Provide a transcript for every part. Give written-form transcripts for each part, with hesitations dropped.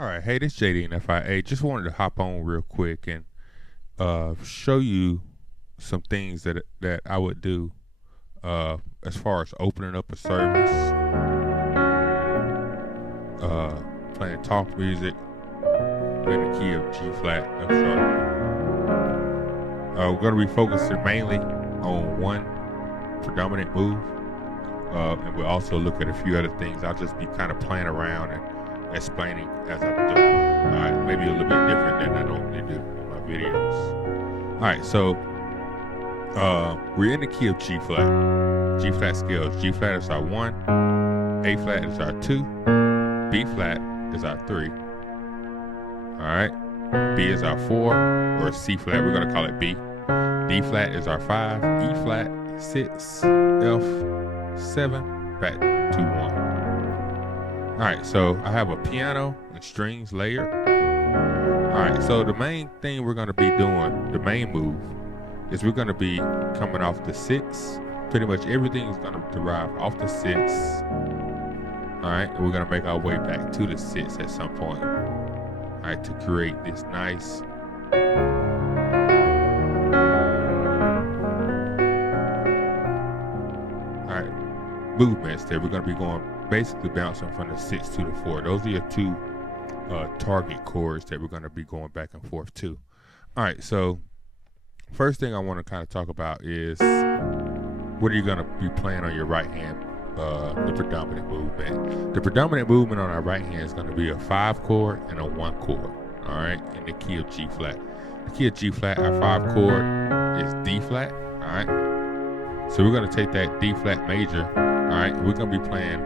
All right, hey, this JD and FIA. Just wanted to hop on real quick and show you some things that I would do as far as opening up a service, playing talk music in the key of G flat, F sharp. We're going to be focusing mainly on one predominant move, and we'll also look at a few other things. I'll just be kind of playing around and explaining as I'm doing. Alright, maybe a little bit different than I normally do in my videos. Alright, so we're in the key of G flat. G flat scales. G flat is our 1, A flat is our 2, B flat is our 3. Alright, B is our 4, or C flat, we're gonna call it B. D flat is our 5, E flat 6, F 7, back to 1. Alright, so I have a piano and strings layered. Alright, so the main thing we're going to be doing, the main move, is we're going to be coming off the 6. Pretty much everything is going to derive off the 6. Alright, and we're going to make our way back to the 6 at some point. Alright, to create this nice movements that we're going to be going basically bouncing from the 6 to the 4. Those are your two target chords that we're going to be going back and forth to. All right, so first thing I want to kind of talk about is what are you going to be playing on your right hand, the predominant movement. The predominant movement on our right hand is going to be a 5 chord and a 1 chord, all right, in the key of G flat. The key of G flat, our 5 chord is D flat, all right. So we're going to take that D flat major, all right, we're going to be playing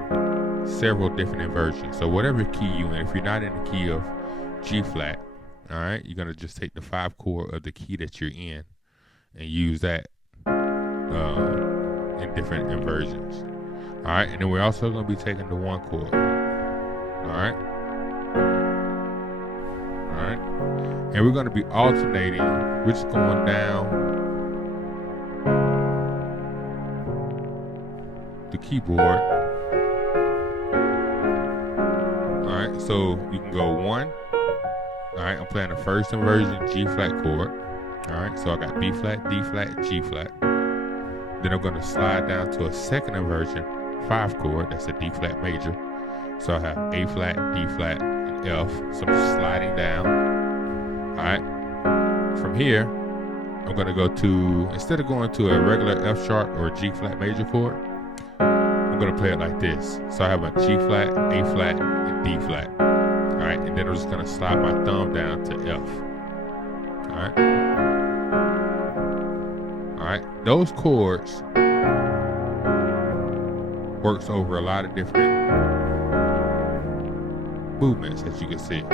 several different inversions. So whatever key you in, if you're not in the key of G flat, all right, you're going to just take the 5 chord of the key that you're in and use that in different inversions. All right, and then we're also going to be taking the 1 chord. All right. All right. And we're going to be alternating. We're just going down the keyboard. All right, so you can go 1. All right, I'm playing the first inversion G flat chord. All right, so I got B flat, D flat, G flat. Then I'm going to slide down to a second inversion 5 chord. That's a D flat major. So I have A flat, D flat, and F. So I'm sliding down. All right, from here I'm going to go to, instead of going to a regular F sharp or G flat major chord, I'm going to play it like this. So I have a G flat, A flat, and D flat. All right, and then I'm just going to slide my thumb down to F. All right. All right, those chords works over a lot of different movements, as you can see. All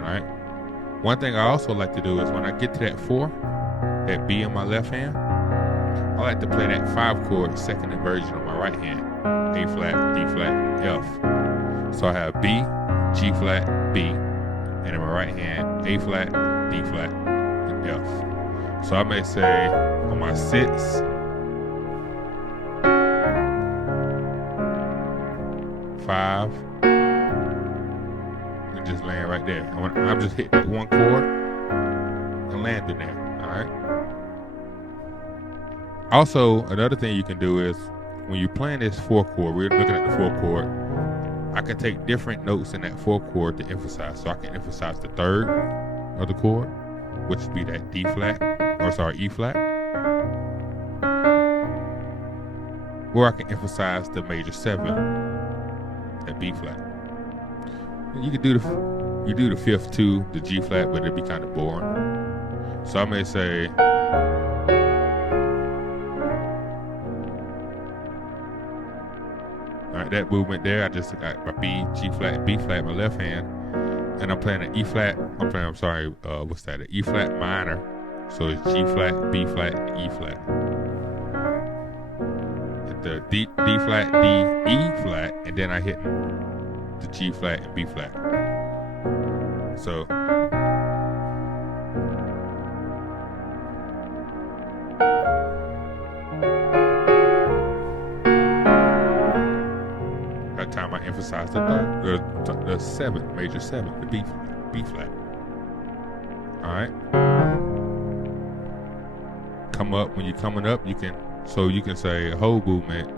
right. One thing I also like to do is when I get to that 4, that B in my left hand, I like to play that 5 chord second inversion on my right hand. A flat, D flat, F. So I have B, G flat, B, and in my right hand, A flat, D flat, and F. So I may say on my 6, 5, and just land right there. I'm just hitting that 1 chord and landing there. All right. Also, another thing you can do is when you're playing this 4 chord, we're looking at the 4 chord, I can take different notes in that 4 chord to emphasize. So I can emphasize the 3rd of the chord, which would be that D flat, or sorry, E flat. Or I can emphasize the major 7, that B flat. And you could do the 5th too, the G flat, but it'd be kind of boring. So I may say, alright, that movement there, I just got my B, G flat, and B flat in my left hand, and I'm playing an E flat. What's that? An E flat minor. So it's G flat, B flat, and E flat. Hit the D flat, D, E flat, and then I hit the G flat and B flat. So emphasize the third, the seventh, major seventh, the B flat. All right. Come up when you're coming up. You can say a whole movement.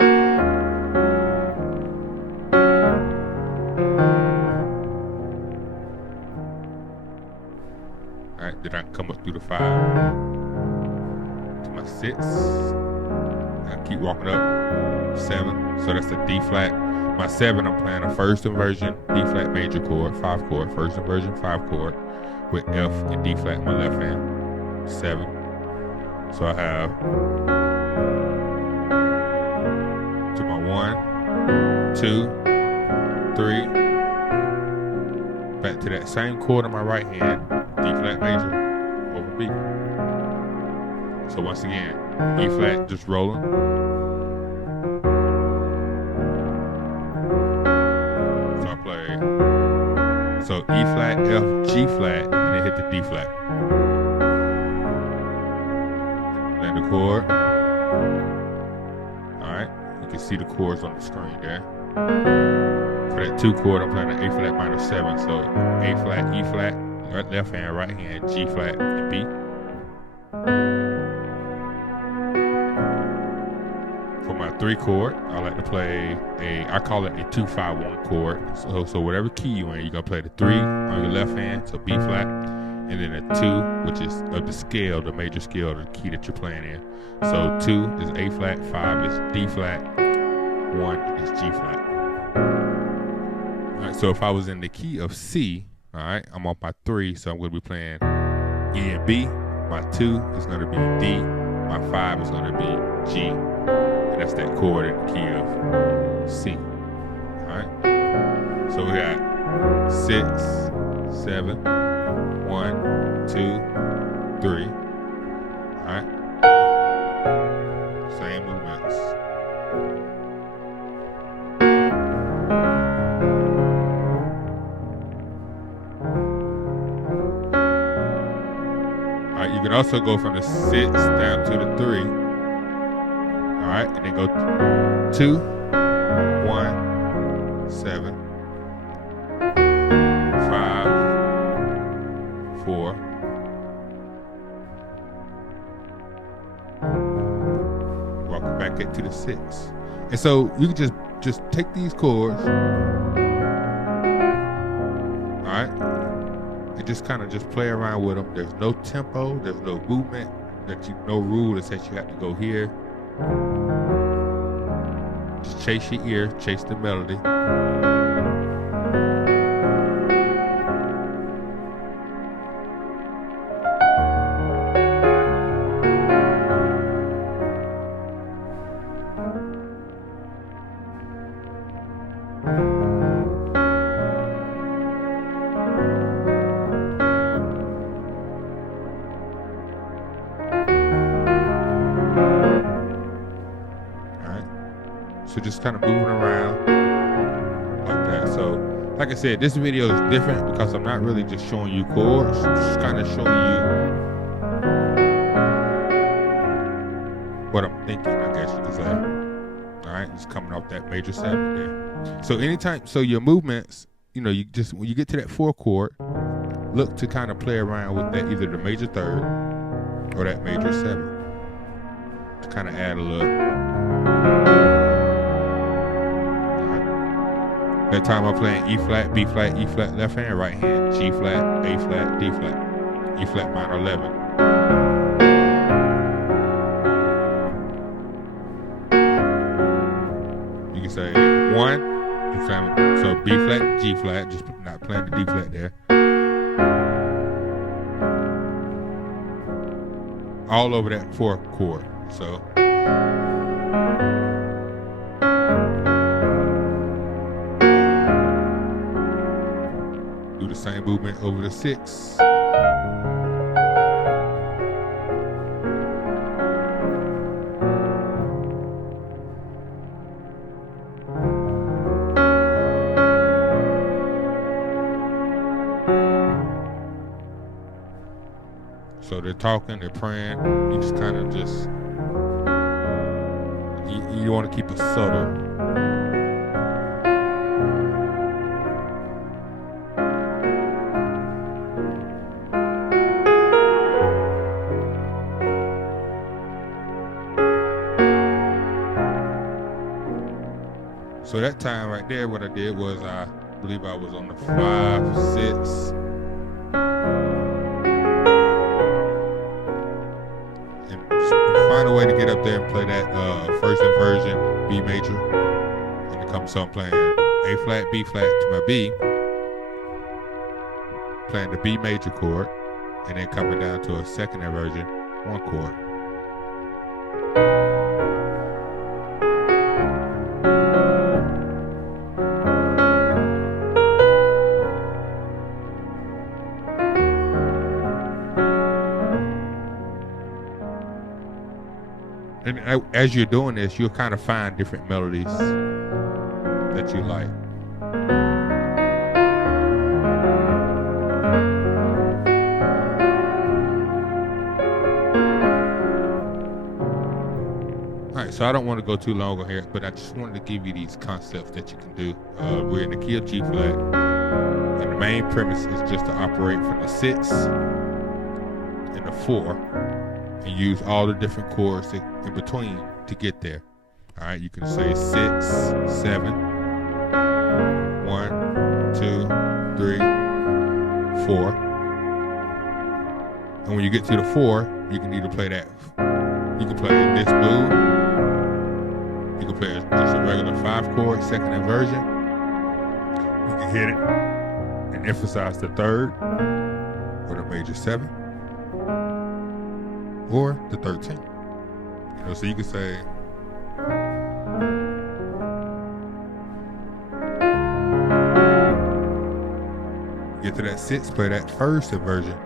All right. Then I come up through the 5 to my 6. I keep walking up 7. So that's the D flat. My 7, I'm playing a first inversion D flat major chord, 5 chord, first inversion 5 chord with F and D flat in my left hand, 7. So I have to my 1, 2, 3, back to that same chord on my right hand, D flat major over B. So once again, E flat just rolling. So E flat, F, G flat, and then hit the D flat. Then the chord. Alright, you can see the chords on the screen there. For that 2 chord, I'm playing an A flat minor 7. So A flat, E flat, left hand, right hand, G flat, and B. For my 3 chord, I like to play I call it a 2-5-1 chord. So whatever key you're in, you're gonna play the 3 on your left hand, so B flat, and then a 2, which is of the scale, the major scale, the key that you're playing in. So 2 is A flat, 5 is D flat, 1 is G flat. All right, so if I was in the key of C, all right, I'm on my 3, so I'm gonna be playing E and B. My 2 is gonna be D. My 5 is gonna be G. And that's that chord in the key of C. Alright? So we got 6, 7, 1, 2, 3. Alright? Same movements. Alright, you can also go from the 6 down to the 3. Alright, and then go 2, 1, 7, 5, 4, walk back into the 6. And so you can just take these chords, alright, and just kind of just play around with them. There's no tempo, there's no movement, no rule that says you have to go here. Just chase your ear, chase the melody. So just kind of moving around like that. So, like I said, this video is different because I'm not really just showing you chords. I'm just kind of showing you what I'm thinking, I guess you could say. All right, just coming off that major 7 there. So anytime, so your movements, you know, when you get to that 4 chord, look to kind of play around with that, either the major 3rd or that major 7, to kind of add a little. That time I'm playing E flat, B flat, E flat, left hand, right hand, G flat, A flat, D flat, E flat minor 11. You can say 1, so B flat, G flat, just not playing the D flat there. All over that 4 chord, so. The same movement over the 6. So they're talking, they're praying. You just kind of you want to keep it subtle. So that time right there, what I did was I believe I was on the 5-6. And find a way to get up there and play that first inversion, B major. And it comes on playing A flat, B flat to my B. Playing the B major chord. And then coming down to a second inversion, 1 chord. And as you're doing this, you'll kind of find different melodies that you like. Alright, so I don't want to go too long on here, but I just wanted to give you these concepts that you can do. We're in the key of G flat, and the main premise is just to operate from the 6 and the 4. And use all the different chords in between to get there. All right, you can say 6, 7, 1, 2, 3, 4. And when you get to the 4, you can either play that. You can play this blue. You can play just a regular 5 chord, second inversion. You can hit it and emphasize the 3rd or the major 7. Or the 13. You know, so you can say get to that 6, play that first inversion,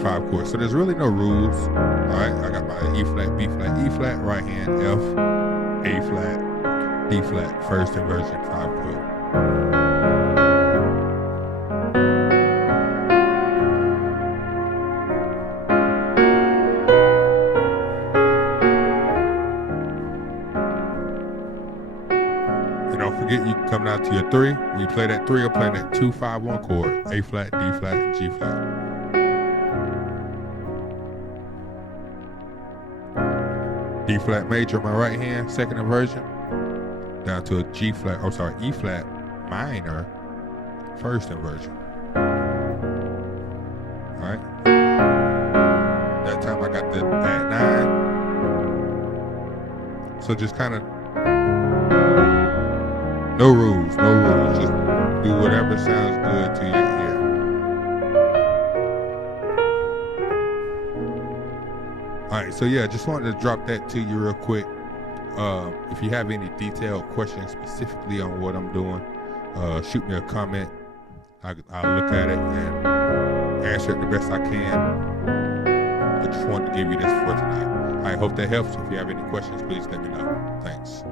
5 chords. So there's really no rules. Alright, I got my E flat, B flat, E flat, right hand, F, A flat, D flat, first inversion, 5 chord. You can come down to your 3. When you play that 3, you're playing that 2, 5, 1 chord. A flat, D flat, and G flat. D flat major on my right hand, second inversion. Down to a G flat, E flat minor, first inversion. Alright. That time I got the at 9. So just kind of no rules, just do whatever sounds good to your ear. Alright, so yeah, just wanted to drop that to you real quick. If you have any detailed questions specifically on what I'm doing, shoot me a comment. I'll look at it and answer it the best I can. I just wanted to give you this for tonight. I hope that helps. If you have any questions, please let me know. Thanks.